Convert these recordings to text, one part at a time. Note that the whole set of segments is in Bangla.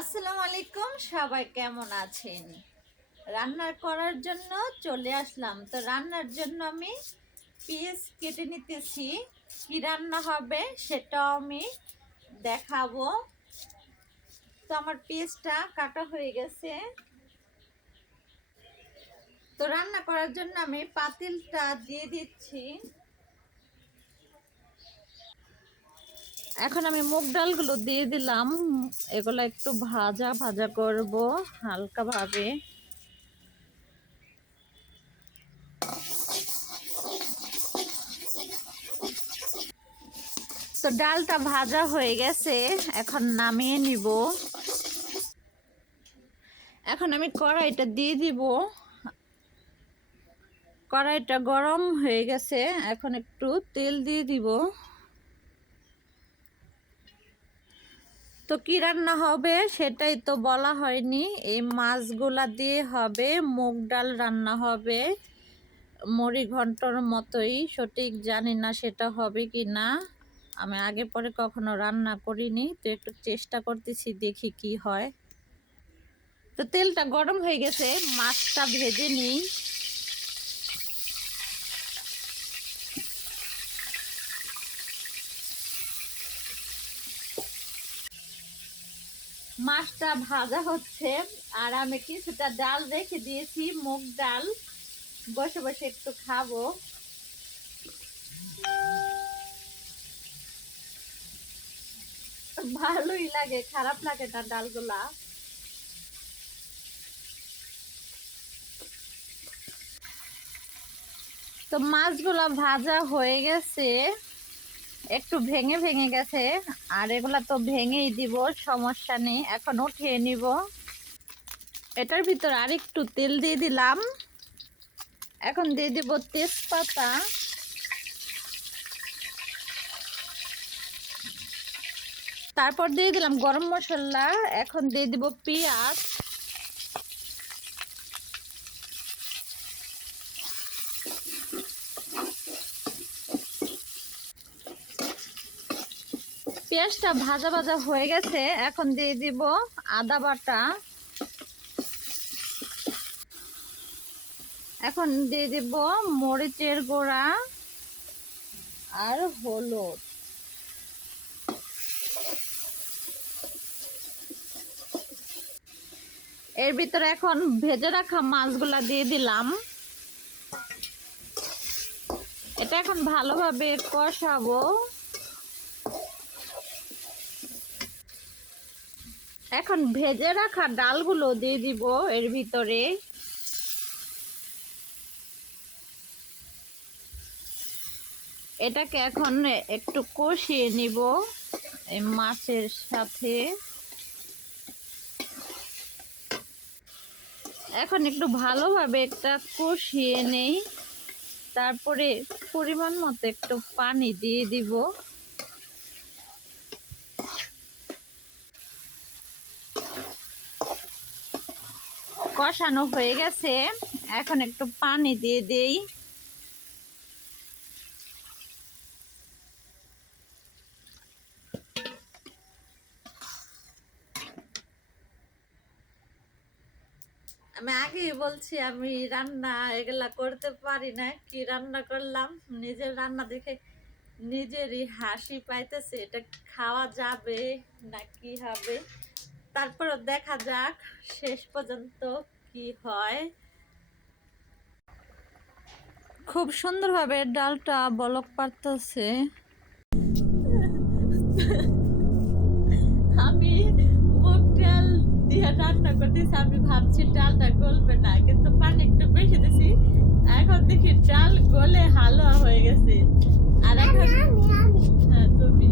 আসসালামু আলাইকুম, সবাই কেমন আছেন? রান্না করার জন্য চলে আসলাম। তো রান্নার জন্য আমি পেঁয়াজ কেটে নিতেছি। কি রান্না হবে সেটাও আমি দেখাবো। তো আমার পেঁয়াজটা কাটা হয়ে গেছে। তো রান্না করার জন্য আমি পাতিলটা দিয়ে দিচ্ছি। এখন আমি মুগ ডালগুলো দিয়ে দিলাম। এগুলো একটু ভাজা ভাজা করব হালকা ভাবে। তো ডালটা ভাজা হয়ে গেছে, এখন নামিয়ে নিব। এখন আমি কড়াইটা দিয়ে দিব। কড়াইটা গরম হয়ে গেছে, এখন একটু তেল দিয়ে দিব। তো কি রান্না হবে সেটাই তো বলা হয়নি। এই মাছগুলা দিয়ে হবে মুগ ডাল রান্না হবে, মুড়ি ঘন্টর মতোই। সঠিক জানি না সেটা হবে কি না, আমি আগে পরে কখনো রান্না করিনি। তো একটু চেষ্টা করতেছি, দেখি কি হয়। তো তেলটা গরম হয়ে গেছে, মাছটা ভেজে নিই। মাছটা ভাজা হচ্ছে আর আমি কিছুটা ডাল রেখে দিয়েছি, মুগ ডাল। বসে বসে একটু খাবো। ভালোই লাগে, খারাপ লাগে না ডালগুলা। তো মাছগুলা ভাজা হয়ে গেছে, একটু ভেঙে ভেঙে গেছে। আর এগুলা তো ভেঙেই দিব, সমস্যা নেই। এখন উঠিয়ে নিব। এটার ভিতর আর একটু তেল দিয়ে দিলাম। এখন দিয়ে দিব তেজপাতা। তারপর দিয়ে দিলাম গরম মশলা। এখন দিয়ে দিব পেঁয়াজ। পেঁয়াজটা ভাজা ভাজা হয়ে গেছে, এখন দিয়ে দিব আদা বাটা। এখন দিয়ে দিব মরিচের গুঁড়া আর হলুদ। এর ভিতরে এখন ভেজে রাখা মাছগুলা দিয়ে দিলাম। এটা এখন ভালোভাবে কষাবো। এখন ভেজে রাখা ডালগুলো দিয়ে দিব এর ভিতরে। এটাকে এখন একটু কষিয়ে নিব এই মাছের সাথে। এখন একটু ভালোভাবে একটা কষিয়ে নেই, তারপরে পরিমাণ মতো একটু পানি দিয়ে দিব। কষানো হয়ে গেছে, এখন একটু পানি দিয়ে দেই। আমি আগেই বলছি আমি রান্না এগুলা করতে পারি না। কি রান্না করলাম, নিজের রান্না দেখে নিজেরই হাসি পাইতেছে। এটা খাওয়া যাবে না কি হবে, তারপরও দেখা যাক শেষ পর্যন্ত কি হয়। খুব সুন্দরভাবে ডালটা বলক পারতেছে। আমি মুগ ডাল দিয়ে রান্না করতেছি, আমি ভাবছি ডালটা গলবে না, কিন্তু পানি একটু বেশি দিছি। এখন দেখি ডাল গলে হালুয়া হয়ে গেছে। আর এখন হ্যাঁ তুমি,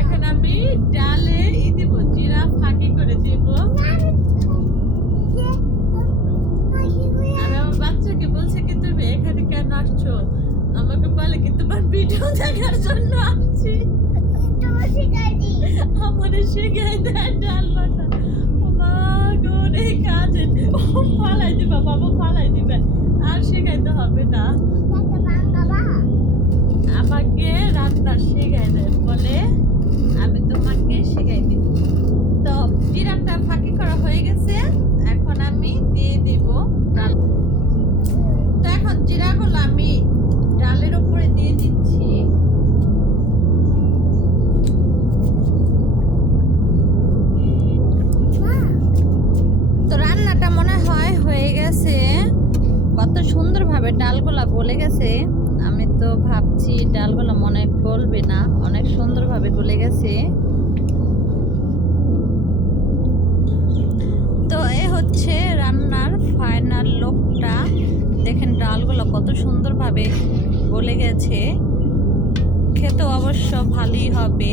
এখন আমি ডালে দিব জিরা ফাঁকি করে দিব। আর আমার বাচ্চাকে বলছে কি তুমি এখানে কেন আসছো, আমাকে বলে কি তোমার ভিডিও দেখার জন্য আসছি। আমারে শিখাই দেয় ডাল বাটা। মা গো রে কাজে ফালাই দিবা বাবা, ফালাই দিবে। আর শেখাইতে হবে না, আমাকে রান্না শেখাই দেয়, বলে আমি তোমাকে শেখাই দিব। গেছে, কত সুন্দরভাবে ডালগুলা গলে গেছে। আমি তো ভাবছি ডালগুলা মনে হয় গলবে না, অনেক সুন্দরভাবে গলে গেছে। তো এ হচ্ছে রান্নার ফাইনাল লুকটা। দেখেন ডালগুলো কত সুন্দরভাবে গলে গেছে, খেতে অবশ্য ভালোই হবে।